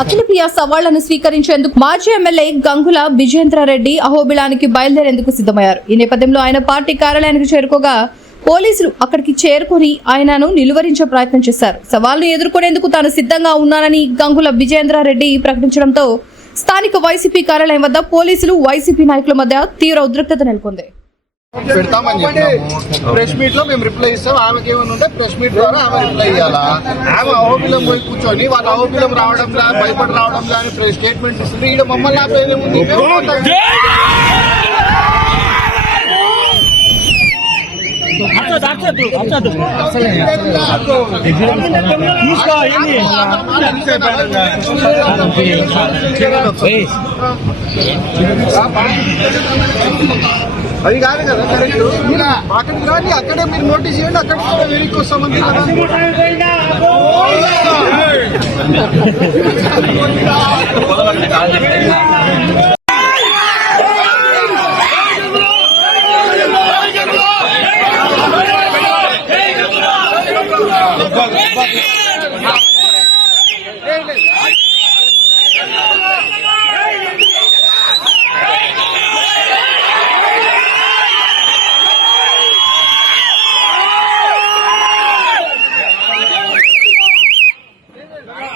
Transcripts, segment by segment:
అఖిలప్రియ సవాళ్లను స్వీకరించేందుకు మాజీ ఎమ్మెల్యే గంగుల విజయేంద్రారెడ్డి అహోబిలానికి బయలుదేరేందుకు సిద్ధమయ్యారు. ఈ నేపథ్యంలో ఆయన పార్టీ కార్యాలయానికి చేరుకోగా పోలీసులు అక్కడికి చేరుకుని ఆయనను నిలువరించే ప్రయత్నం చేశారు. సవాల్ను ఎదుర్కొనేందుకు తాను సిద్ధంగా ఉన్నానని గంగుల విజయేంద్రారెడ్డి ప్రకటించడంతో స్థానిక వైసీపీ కార్యాలయం వద్ద పోలీసులు వైసీపీ నాయకుల మధ్య తీవ్ర ఉద్రిక్తత నెలకొంది. ప్రెస్ మీట్ లో మేము రిప్లై ఇస్తాం. ఆమెకి ఏమైనా ఉంటే ప్రెస్ మీట్ ద్వారా ఆమె రిప్లై ఇవ్వాలా. ఆమె అహోబిలం పోయి కూర్చొని వాళ్ళ అహోబిలం రావడంలా భయపడి రావడంలా అని స్టేట్మెంట్ ఇస్తుంది. ఇక్కడ మమ్మల్ని ఆపేది అది కాదు కదా కరెక్ట్. మీరు అక్కడికి రాని అక్కడే మీరు నోటీస్ చేయండి. అక్కడికి వెనక్కి వస్తామని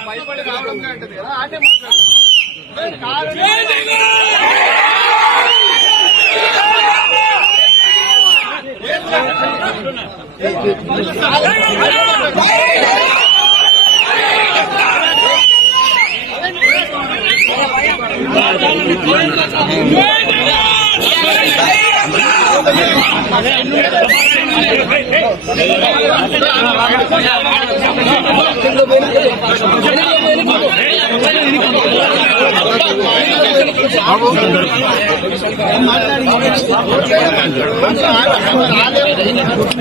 భయపడి రావడం కంటది కదా ఆటే మాట్లాడు.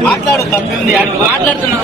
మాట్లాడు తప్పింది మాట్లాడుతున్నా